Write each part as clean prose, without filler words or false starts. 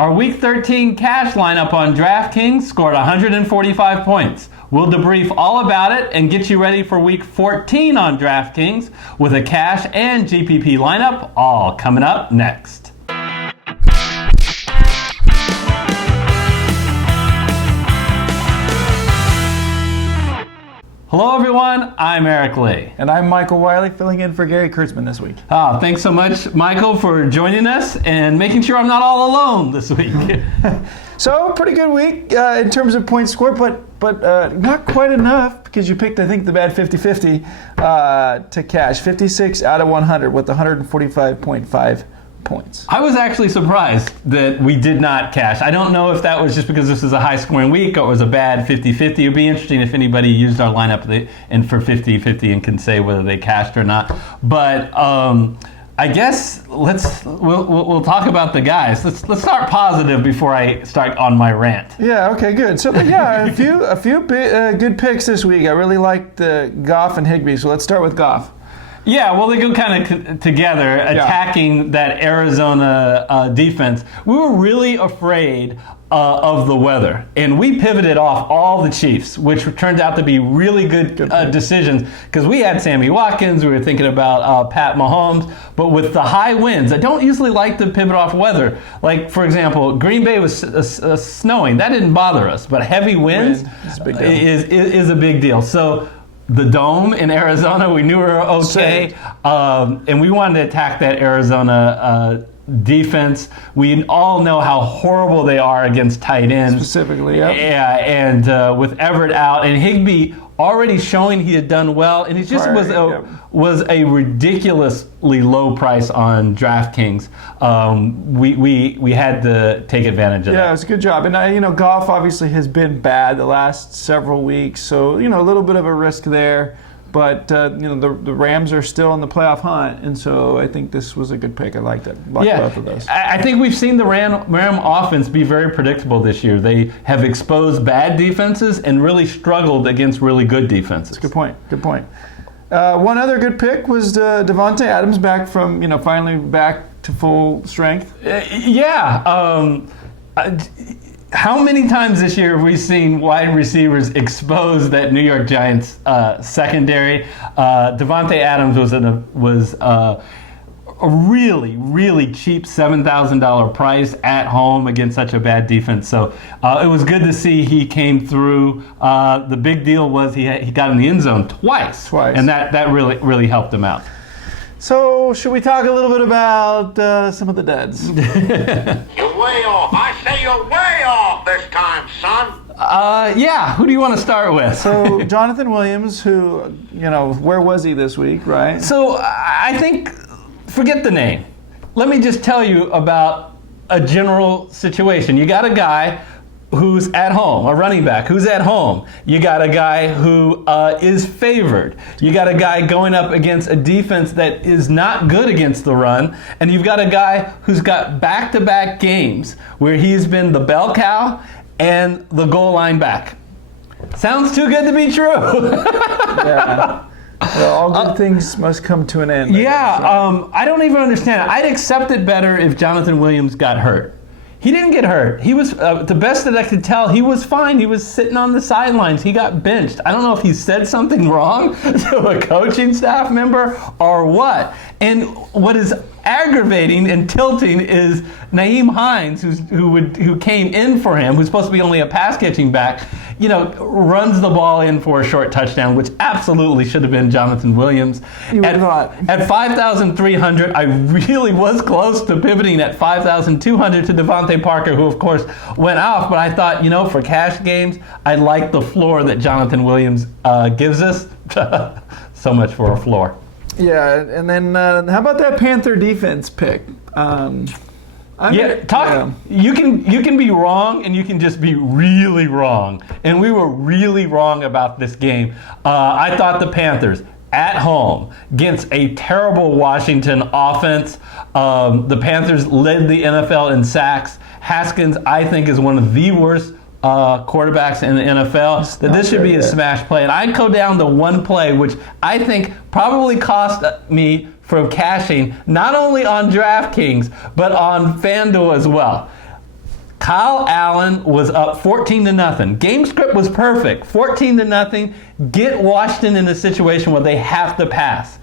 Our Week 13 cash lineup on DraftKings scored 145 points. We'll debrief all about it and get you ready for Week 14 on DraftKings with a cash and GPP lineup, all coming up next. Hello everyone, I'm Eric Lee. And I'm Michael Wiley, filling in for Gary Kurtzman this week. Thanks so much, Michael, for joining us and making sure I'm not all alone this week. So, pretty good week in terms of points scored, but not quite enough because you picked, I think, the bad 50-50 to cash. 56 out of 100 with 145.5 points. I was actually surprised that we did not cash. I don't know if that was just because this is a high-scoring week or it was a bad 50-50. It would be interesting if anybody used our lineup and for 50-50 and can say whether they cashed or not. But I guess we'll talk about the guys. Let's start positive before I start on my rant. Yeah. Okay. Good. So yeah, a few good picks this week. I really liked Goff and Higbee. So let's start with Goff. Yeah, well, they go kind of together, attacking that Arizona defense. We were really afraid of the weather, and we pivoted off all the Chiefs, which turned out to be really good decisions because we had Sammy Watkins, we were thinking about Pat Mahomes, but with the high winds, I don't usually like to pivot off weather. Like, for example, Green Bay was snowing. That didn't bother us, but heavy winds is a big deal. So the Dome in Arizona, we knew we were okay, and we wanted to attack that Arizona defense. We all know how horrible they are against tight ends. Specifically, yeah. Yeah, and with Everett out, and Higbee already showing he had done well, and he just was a ridiculously low price on DraftKings. We had to take advantage of that. Yeah, it was a good job. And Goff obviously has been bad the last several weeks, so a little bit of a risk there. But the Rams are still in the playoff hunt, and so I think this was a good pick. I liked it. Both of those. I think we've seen the Ram offense be very predictable this year. They have exposed bad defenses and really struggled against really good defenses. That's a good point. Good point. One other good pick was DEVONTA Adams back from finally back to full strength. How many times this year have we seen wide receivers expose that New York Giants secondary? DEVONTA Adams was a really, really cheap $7,000 price at home against such a bad defense. So it was good to see he came through. The big deal was he got in the end zone twice. And that really, really helped him out. So, should we talk a little bit about some of the duds? You're way off. I say you're way off this time, son. Yeah. Who do you want to start with? So, Jonathan Williams, who, where was he this week, right? So, I think, forget the name. Let me just tell you about a general situation. You got a guy who's at home, a running back who's at home. You got a guy who is favored. You got a guy going up against a defense that is not good against the run. And you've got a guy who's got back-to-back games where he's been the bell cow and the goal line back. Sounds too good to be true. Yeah. Well, all good things must come to an end. I don't even understand it. I'd accept it better if Jonathan Williams got hurt. He didn't get hurt. He was, the best that I could tell, he was fine. He was sitting on the sidelines. He got benched. I don't know if he said something wrong to a coaching staff member or what. And what is aggravating and tilting is Nyheim Hines, who came in for him, who's supposed to be only a pass-catching back, runs the ball in for a short touchdown, which absolutely should have been Jonathan Williams. At 5,300, I really was close to pivoting at 5,200 to Devontae Parker, who of course went off. But I thought, for cash games, I like the floor that Jonathan Williams gives us. So much for a floor. Yeah, and then how about that Panther defense pick? You can be wrong and you can just be really wrong. And we were really wrong about this game. I thought the Panthers at home against a terrible Washington offense. The Panthers led the NFL in sacks. Haskins, I think, is one of the worst quarterbacks in the NFL, that this should be a smash play. And I'd go down to one play, which I think probably cost me from cashing, not only on DraftKings, but on FanDuel as well. Kyle Allen was up 14-0. Game script was perfect. 14-0. Get Washington in a situation where they have to pass.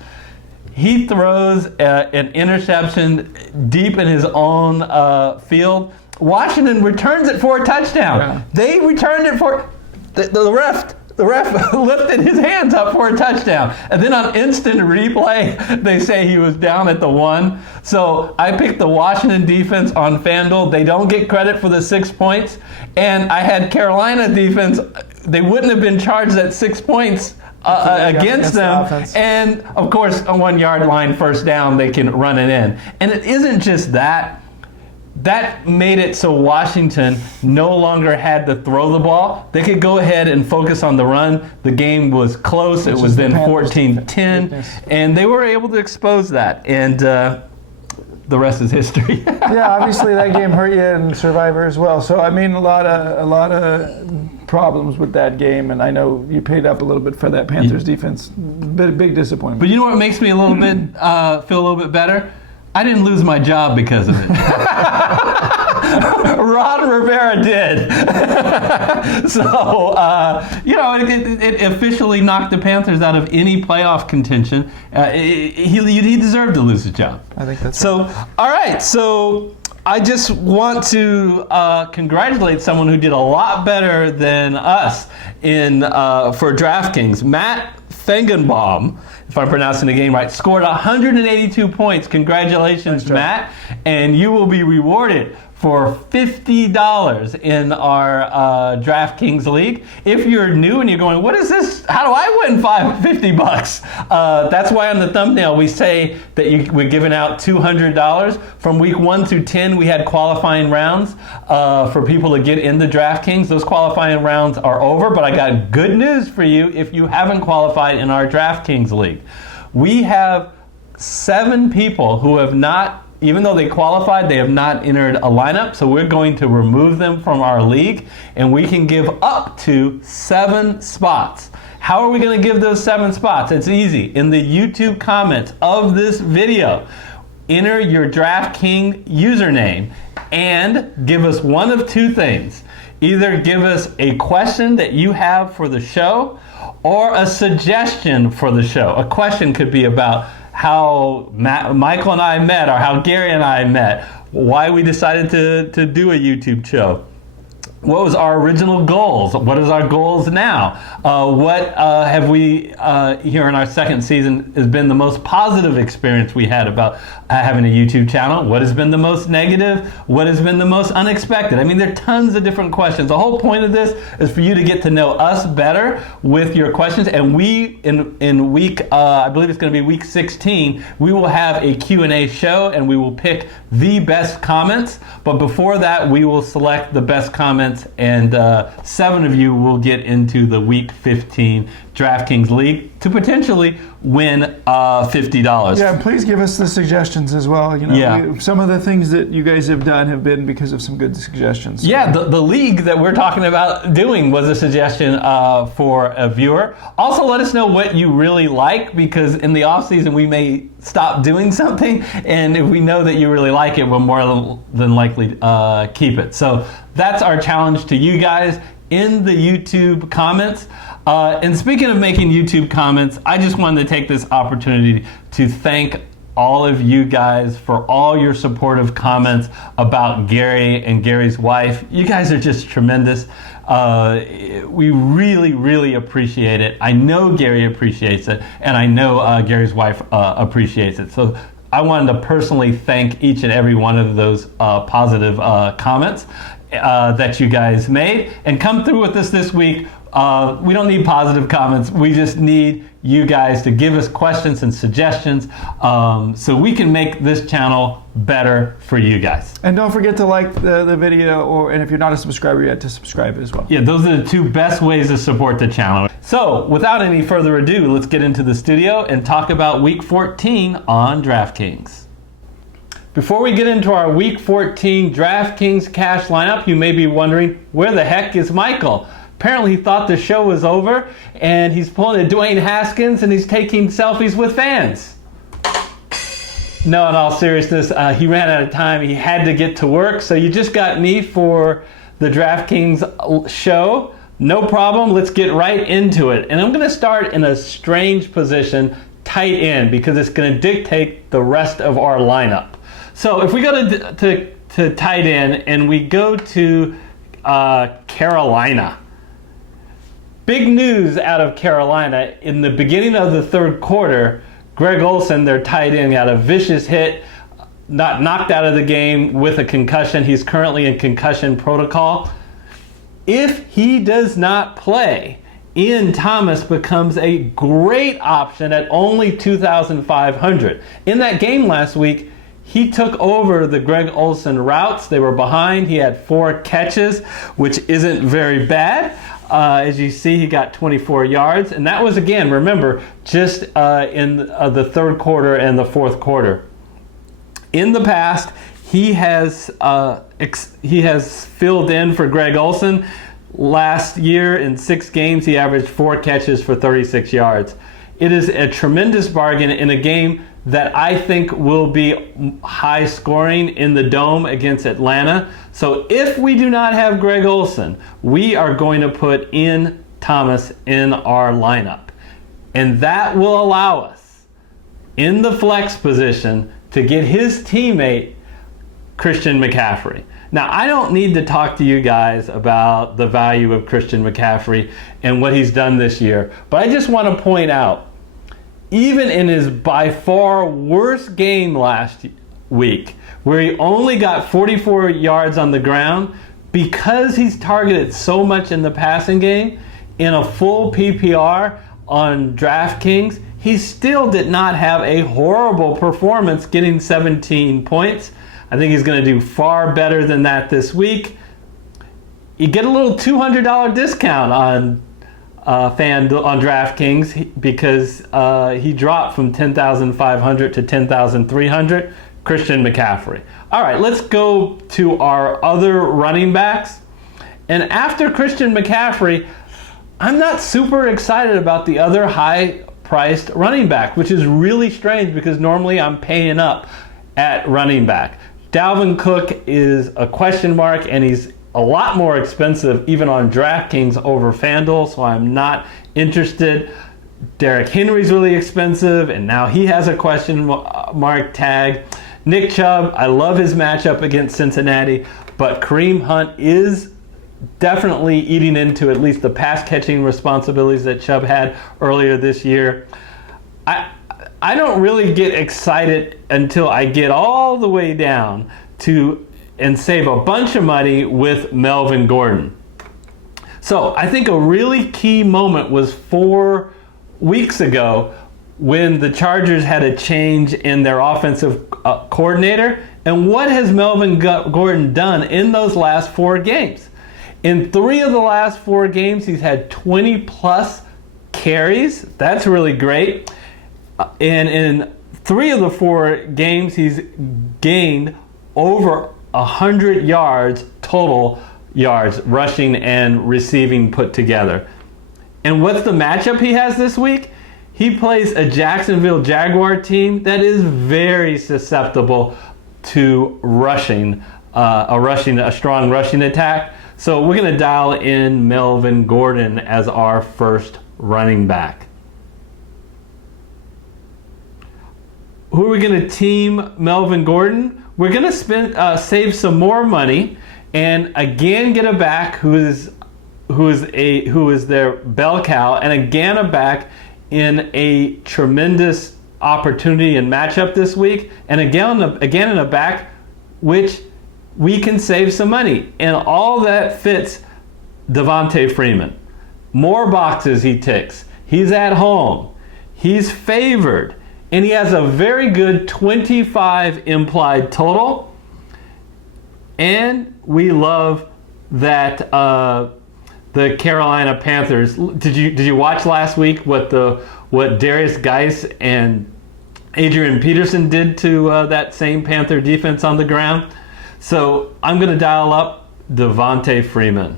He throws an interception deep in his own field. Washington returns it for a touchdown. Yeah. They returned it for the ref. The ref lifted his hands up for a touchdown. And then on instant replay, they say he was down at the 1. So I picked the Washington defense on FanDuel. They don't get credit for the 6 points. And I had Carolina defense. They wouldn't have been charged at 6 points against them. And, of course, a 1 yard line first down, they can run it in. And it isn't just that. That made it so Washington no longer had to throw the ball. They could go ahead and focus on the run. The game was close. It was then 14-10. And they were able to expose that. And the rest is history. Yeah, obviously that game hurt you in Survivor as well. So, I mean, a lot of problems with that game. And I know you paid up a little bit for that Panthers defense. Big disappointment. But you know what makes me a little bit feel a little bit better? I didn't lose my job because of it. Ron Rivera did. So, it officially knocked the Panthers out of any playoff contention. He deserved to lose his job. I think that's so. All right, so I just want to congratulate someone who did a lot better than us for DraftKings. Matt Fengenbaum, if I'm pronouncing the game right, scored 182 points. Congratulations, Matt. And you will be rewarded for $50 in our DraftKings League. If you're new and you're going, what is this? How do I win $50? That's why on the thumbnail we say that we're giving out $200. From week 1 through 10, we had qualifying rounds for people to get into DraftKings. Those qualifying rounds are over, but I got good news for you if you haven't qualified in our DraftKings League. We have 7 people who have not, even though they qualified, they have not entered a lineup, so we're going to remove them from our league, and we can give up to 7 spots. How are we going to give those 7 spots? It's easy. In the YouTube comments of this video, enter your DraftKings username and give us one of 2 things. Either give us a question that you have for the show or a suggestion for the show. A question could be about how Michael and I met, or how Gary and I met, why we decided to do a YouTube show. What was our original goals? What is our goals now? What have we, here in our second season, has been the most positive experience we had about having a YouTube channel? What has been the most negative? What has been the most unexpected? I mean, there are tons of different questions. The whole point of this is for you to get to know us better with your questions. And we, in week, I believe it's going to be week 16, we will have a Q&A show, and we will pick the best comments. But before that, we will select the best comments, and 7 of you will get into the week 15 DraftKings League to potentially win $50. Yeah, please give us the suggestions as well. Some of the things that you guys have done have been because of some good suggestions. Yeah, the league that we're talking about doing was a suggestion for a viewer. Also, let us know what you really like, because in the off season we may stop doing something, and if we know that you really like it, we're more than likely keep it. So that's our challenge to you guys in the YouTube comments. And speaking of making YouTube comments, I just wanted to take this opportunity to thank all of you guys for all your supportive comments about Gary and Gary's wife. You guys are just tremendous. We really, really appreciate it. I know Gary appreciates it, and I know Gary's wife appreciates it. So I wanted to personally thank each and every one of those positive comments that you guys made. And come through with us this week. We don't need positive comments. We just need you guys to give us questions and suggestions so we can make this channel better for you guys. And don't forget to like the video, and if you're not a subscriber yet, to subscribe as well. Yeah, those are the 2 best ways to support the channel. So without any further ado, let's get into the studio and talk about week 14 on DraftKings. Before we get into our week 14 DraftKings cash lineup, you may be wondering, where the heck is Michael? Apparently he thought the show was over, and he's pulling a Dwayne Haskins, and he's taking selfies with fans. No, in all seriousness, he ran out of time. He had to get to work. So you just got me for the DraftKings show. No problem. Let's get right into it. And I'm going to start in a strange position, tight end, because it's going to dictate the rest of our lineup. So if we go to tight end and we go to Carolina. Big news out of Carolina. In the beginning of the third quarter, Greg Olsen, their tight end, got a vicious hit, not knocked out of the game with a concussion. He's currently in concussion protocol. If he does not play, Ian Thomas becomes a great option at only 2,500. In that game last week, he took over the Greg Olsen routes. They were behind. He had 4 catches, which isn't very bad. As you see, he got 24 yards. And that was, again, remember, just in the third quarter and the fourth quarter. In the past, he has filled in for Greg Olsen. Last year, in 6 games, he averaged 4 catches for 36 yards. It is a tremendous bargain in a game that I think will be high scoring in the Dome against Atlanta. So if we do not have Greg Olsen, we are going to put Ian Thomas in our lineup. And that will allow us, in the flex position, to get his teammate, Christian McCaffrey. Now, I don't need to talk to you guys about the value of Christian McCaffrey and what he's done this year, but I just want to point out, even in his by far worst game last week, where he only got 44 yards on the ground, because he's targeted so much in the passing game, in a full PPR on DraftKings, he still did not have a horrible performance, getting 17 points. I think he's going to do far better than that this week. You get a little $200 discount on DraftKings because he dropped from 10,500 to 10,300. Christian McCaffrey. All right, let's go to our other running backs. And after Christian McCaffrey, I'm not super excited about the other high-priced running back, which is really strange because normally I'm paying up at running back. Dalvin Cook is a question mark, and he's a lot more expensive even on DraftKings over FanDuel, so I'm not interested. Derrick Henry's really expensive, and now he has a question mark tag. Nick Chubb, I love his matchup against Cincinnati, but Kareem Hunt is definitely eating into at least the pass-catching responsibilities that Chubb had earlier this year. I don't really get excited until I get all the way down to and save a bunch of money with Melvin Gordon. So I think a really key moment was 4 weeks ago when the Chargers had a change in their offensive coordinator. And what has Melvin Gordon done in those last 4 games? In 3 of the last 4 games, he's had 20 plus carries. That's really great. And in 3 of the 4 games, he's gained over 100 yards, total yards, rushing and receiving put together. And what's the matchup he has this week? He plays a Jacksonville Jaguar team that is very susceptible to rushing, a strong rushing attack. So we're going to dial in Melvin Gordon as our first running back. Who are we going to team Melvin Gordon? We're going to save some more money and again get a back who is their bell cow, and again a back in a tremendous opportunity and matchup this week, and again in a back which we can save some money, and all that fits Devonta Freeman. More boxes he ticks. He's at home. He's favored. And he has a very good 25 implied total. And we love that the Carolina Panthers. Did you watch last week what Darius Geis and Adrian Peterson did to that same Panther defense on the ground? So I'm going to dial up Devonta Freeman.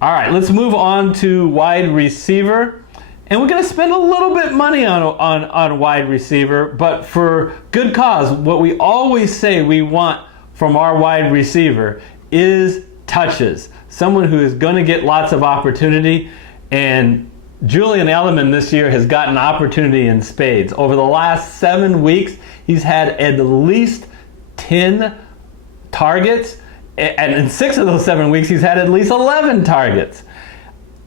All right, let's move on to wide receiver. And we're going to spend a little bit money on wide receiver, but for good cause. What we always say we want from our wide receiver is touches. Someone who is going to get lots of opportunity. And Julian Edelman this year has gotten opportunity in spades. Over the last 7 weeks, he's had at least 10 targets. And in 6 of those 7 weeks, he's had at least 11 targets.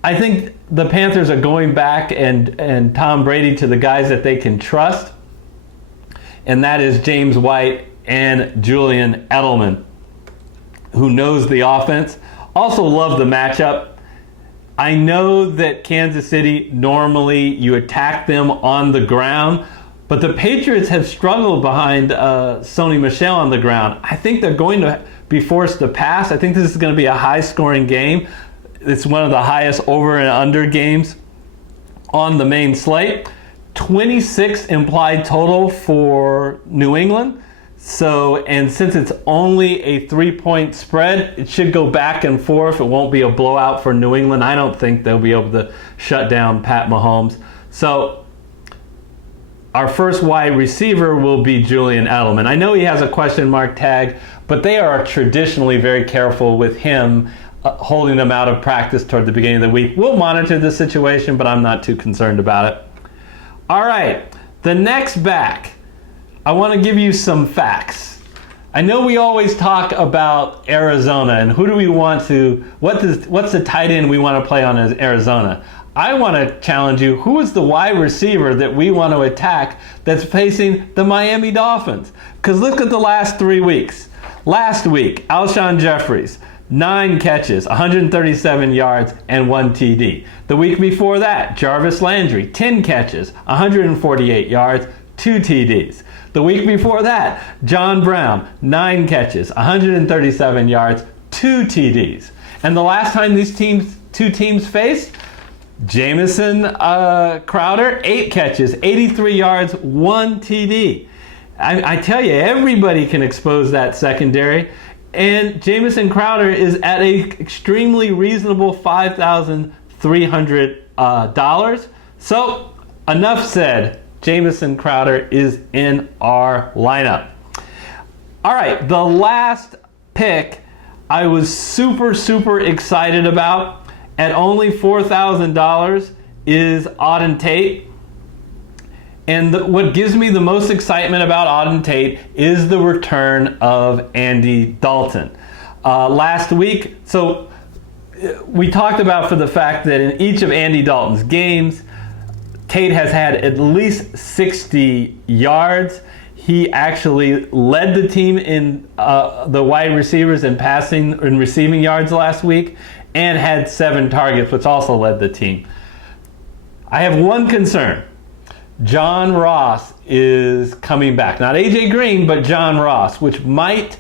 I think the Panthers are going back and Tom Brady to the guys that they can trust, and that is James White and Julian Edelman, who knows the offense. Also love the matchup. I know that Kansas City, normally you attack them on the ground, but the Patriots have struggled behind Sony Michel on the ground. I think they're going to be forced to pass. I think this is going to be a high-scoring game. It's one of the highest over and under games on the main slate. 26 implied total for New England. And since it's only a 3-point spread, it should go back and forth. It won't be a blowout for New England. I don't think they'll be able to shut down Pat Mahomes. So our first wide receiver will be Julian Edelman. I know he has a question mark tag, but they are traditionally very careful with him, holding them out of practice toward the beginning of the week. We'll monitor the situation, but I'm not too concerned about it. All right, the next back, I want to give you some facts. I know we always talk about Arizona and who do we want to, what's the tight end we want to play on as Arizona. I want to challenge you, who is the wide receiver that we want to attack that's facing the Miami Dolphins? Because look at the last 3 weeks. Last week, Alshon Jeffries, 9 catches, 137 yards, and 1 TD. The week before that, Jarvis Landry, 10 catches, 148 yards, 2 TDs. The week before that, John Brown, 9 catches, 137 yards, 2 TDs. And the last time these two teams faced, Jamison Crowder, 8 catches, 83 yards, 1 TD. I tell you, everybody can expose that secondary. And Jamison Crowder is at an extremely reasonable $5,300. So, enough said. Jamison Crowder is in our lineup. All right, the last pick I was super excited about at only $4,000 is Auden Tate. And what gives me the most excitement about Auden Tate is the return of Andy Dalton. Last week, so we talked about for the fact that in each of Andy Dalton's games, Tate has had at least 60 yards. He actually led the team in the wide receivers in passing and receiving yards last week and had 7 targets, which also led the team. I have one concern. John Ross is coming back. Not AJ Green, but John Ross, which might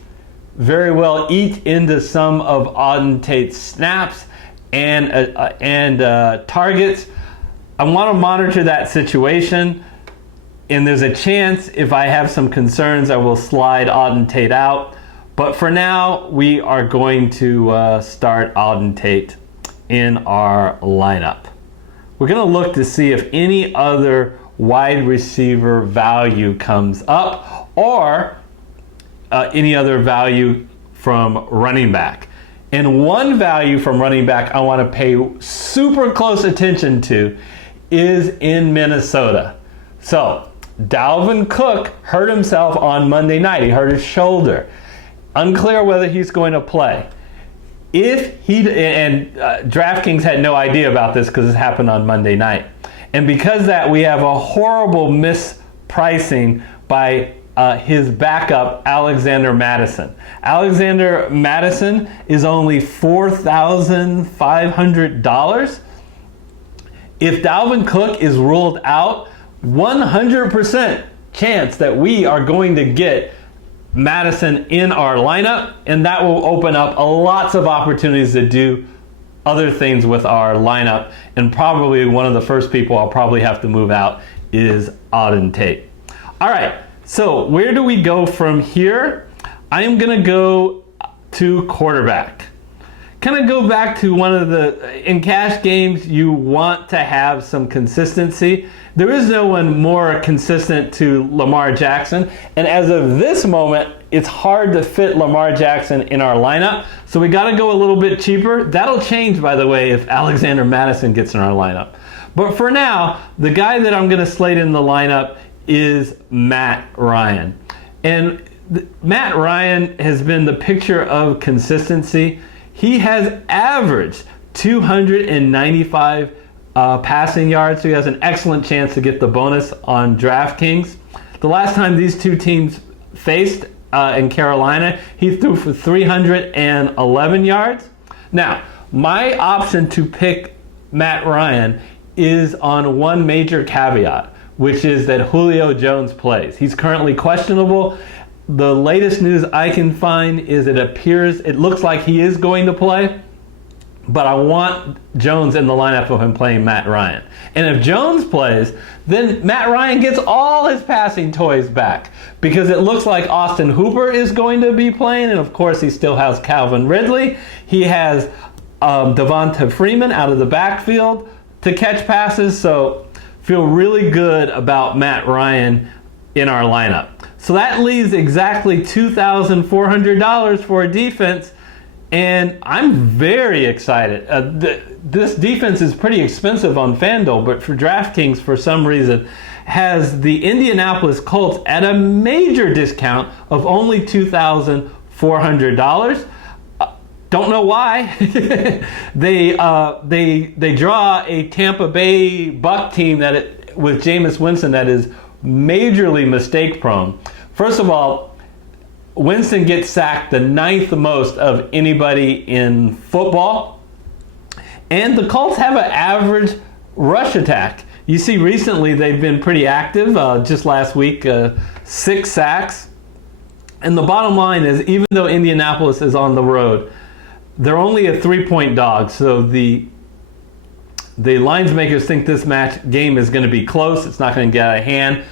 very well eat into some of Auden Tate's snaps and targets. I want to monitor that situation, and there's a chance if I have some concerns I will slide Auden Tate out. But for now, we are going to start Auden Tate in our lineup. We're going to look to see if any other wide receiver value comes up or any other value from running back. And one value from running back I want to pay super close attention to is in Minnesota. So Dalvin Cook hurt himself on Monday night. He hurt his shoulder. Unclear whether he's going to play. DraftKings had no idea about this because this happened on Monday night. And because of that, we have a horrible mispricing by his backup, Alexander Madison. Alexander Madison is only $4,500. If Dalvin Cook is ruled out, 100% chance that we are going to get Madison in our lineup, and that will open up lots of opportunities to do other things with our lineup. And probably one of the first people I'll probably have to move out is Auden Tate. All right, so where do we go from here? I am going to go to quarterback. kind of go back to one of in cash games, you want to have some consistency. There is no one more consistent to Lamar Jackson. And as of this moment, it's hard to fit Lamar Jackson in our lineup. So we got to go a little bit cheaper. That'll change, by the way, if Alexander Madison gets in our lineup. But for now, the guy that I'm going to slate in the lineup is Matt Ryan. And Matt Ryan has been the picture of consistency. He has averaged 295 passing yards, so he has an excellent chance to get the bonus on DraftKings. The last time these two teams faced in Carolina, he threw for 311 yards. Now, my option to pick Matt Ryan is on one major caveat, which is that Julio Jones plays. He's currently questionable. The latest news I can find is it looks like he is going to play, but I want Jones in the lineup of him playing Matt Ryan. And if Jones plays, then Matt Ryan gets all his passing toys back, because it looks like Austin Hooper is going to be playing, and of course he still has Calvin Ridley. He has DeVonta Freeman out of the backfield to catch passes, so feel really good about Matt Ryan in our lineup. So that leaves exactly $2,400 for a defense, and I'm very excited. This defense is pretty expensive on FanDuel, but for DraftKings, for some reason, has the Indianapolis Colts at a major discount of only $2,400. Don't know why. They draw a Tampa Bay Buck team with Jameis Winston that is majorly mistake prone. First of all, Winston gets sacked the 9th most of anybody in football. And the Colts have an average rush attack. You see recently they've been pretty active. Just last week, 6 sacks. And the bottom line is, even though Indianapolis is on the road, they're only a 3-point dog. So the lines makers think this game is going to be close. It's not going to get out of hand.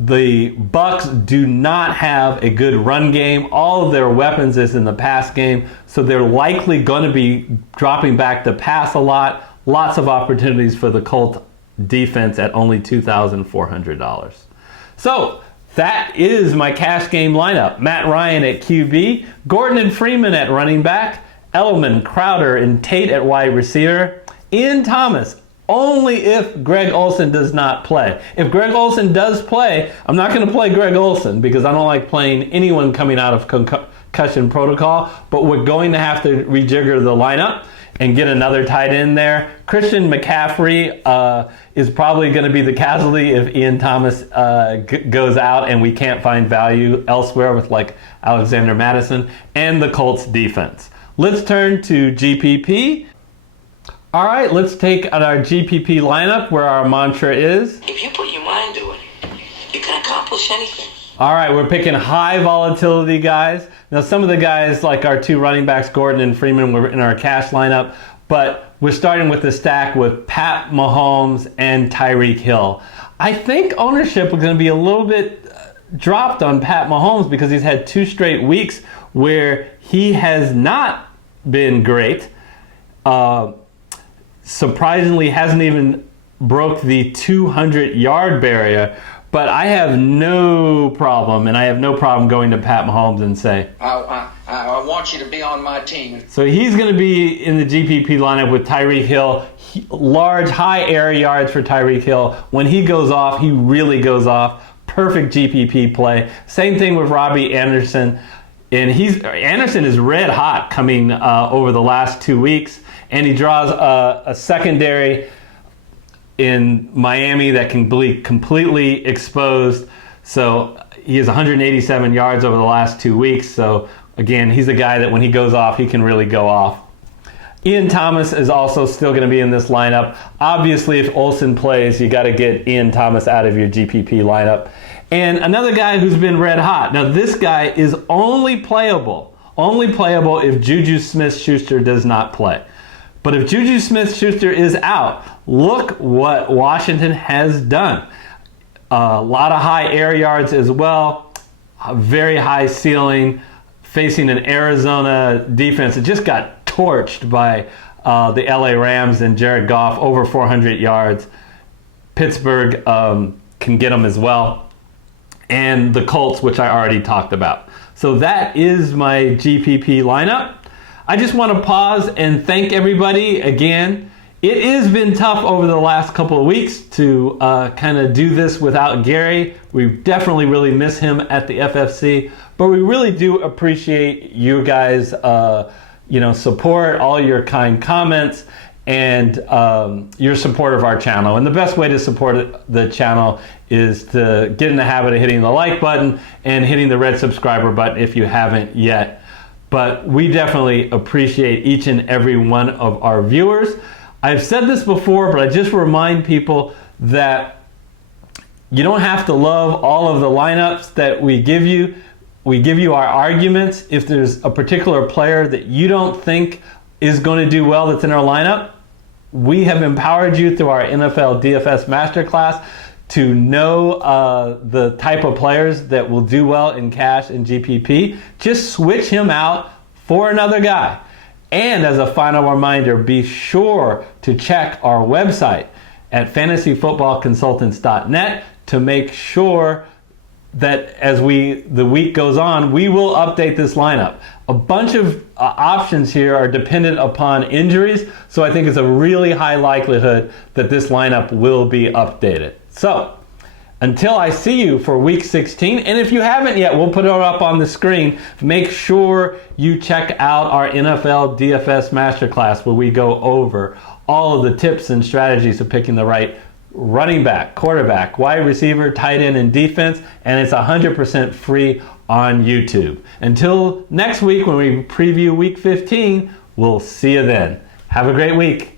The Bucks do not have a good run game. All of their weapons is in the pass game, so they're likely going to be dropping back to pass a lot. Lots of opportunities for the Colts defense at only $2,400. So that is my cash game lineup. Matt Ryan at QB, Gordon and Freeman at running back, Edelman, Crowder, and Tate at wide receiver, Ian Thomas only if Greg Olsen does not play. If Greg Olsen does play, I'm not going to play Greg Olsen because I don't like playing anyone coming out of concussion protocol, but we're going to have to rejigger the lineup and get another tight end there. Christian McCaffrey is probably going to be the casualty if Ian Thomas goes out and we can't find value elsewhere with like Alexander Madison, and the Colts defense. Let's turn to GPP. All right, let's take out our GPP lineup where our mantra is, if you put your mind to it, you can accomplish anything. all right, we're picking high volatility guys. Now, some of the guys, like our 2 running backs, Gordon and Freeman, were in our cash lineup, but we're starting with the stack with Pat Mahomes and Tyreek Hill. I think ownership is going to be a little bit dropped on Pat Mahomes because he's had 2 straight weeks where he has not been great. Surprisingly, hasn't even broke the 200-yard barrier. But I have no problem, and I have no problem going to Pat Mahomes and say, I want you to be on my team. So he's going to be in the GPP lineup with Tyreek Hill. Large, high air yards for Tyreek Hill. When he goes off, he really goes off. Perfect GPP play. Same thing with Robbie Anderson. And Anderson is red hot coming over the last 2 weeks. And he draws a secondary in Miami that can be completely exposed. So he has 187 yards over the last 2 weeks. So again, he's a guy that when he goes off, he can really go off. Ian Thomas is also still going to be in this lineup. Obviously, if Olsen plays, you got to get Ian Thomas out of your GPP lineup. And another guy who's been red hot. Now, this guy is only playable if Juju Smith-Schuster does not play. But if Juju Smith-Schuster is out, look what Washington has done. A lot of high air yards as well, a very high ceiling, facing an Arizona defense that just got torched by the LA Rams and Jared Goff, over 400 yards. Pittsburgh can get them as well. And the Colts, which I already talked about. So that is my GPP lineup. I just want to pause and thank everybody again. It has been tough over the last couple of weeks to kind of do this without Gary. We definitely really miss him at the FFC, but we really do appreciate you guys, support, all your kind comments, and your support of our channel. And the best way to support the channel is to get in the habit of hitting the like button and hitting the red subscriber button if you haven't yet. But we definitely appreciate each and every one of our viewers. I've said this before, but I just remind people that you don't have to love all of the lineups that we give you. We give you our arguments. If there's a particular player that you don't think is going to do well that's in our lineup, we have empowered you through our NFL DFS Master Class to know the type of players that will do well in cash and GPP. Just switch him out for another guy. And as a final reminder, be sure to check our website at fantasyfootballconsultants.net to make sure that as the week goes on, we will update this lineup. A bunch of options here are dependent upon injuries, so I think it's a really high likelihood that this lineup will be updated. So, until I see you for week 16, and if you haven't yet, we'll put it up on the screen. Make sure you check out our NFL DFS Master Class, where we go over all of the tips and strategies of picking the right running back, quarterback, wide receiver, tight end, and defense, and it's 100% free on YouTube. Until next week when we preview week 15, we'll see you then. Have a great week.